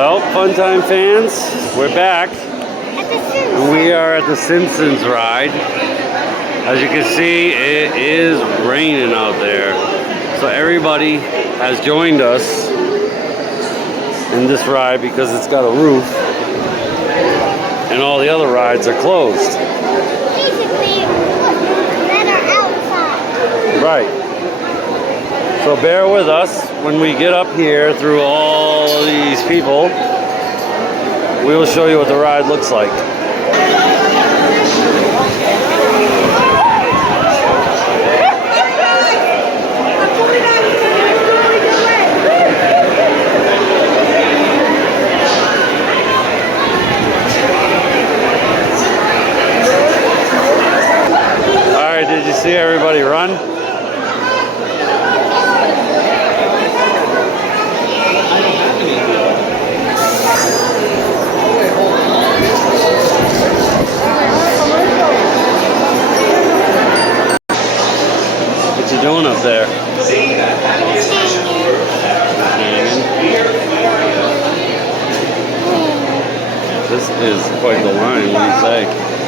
Well, Fun Time fans, we're back. We are at the Simpsons ride. As you can see, it is raining out there. So everybody has joined us in this ride because it's got a roof and all the other rides are closed. Basically, that are outside. Right. So bear with us when we get up here through all these people. We will show you what the ride looks like. Alright, did you see everybody run? What you doing up there? This is quite the line, what do you say?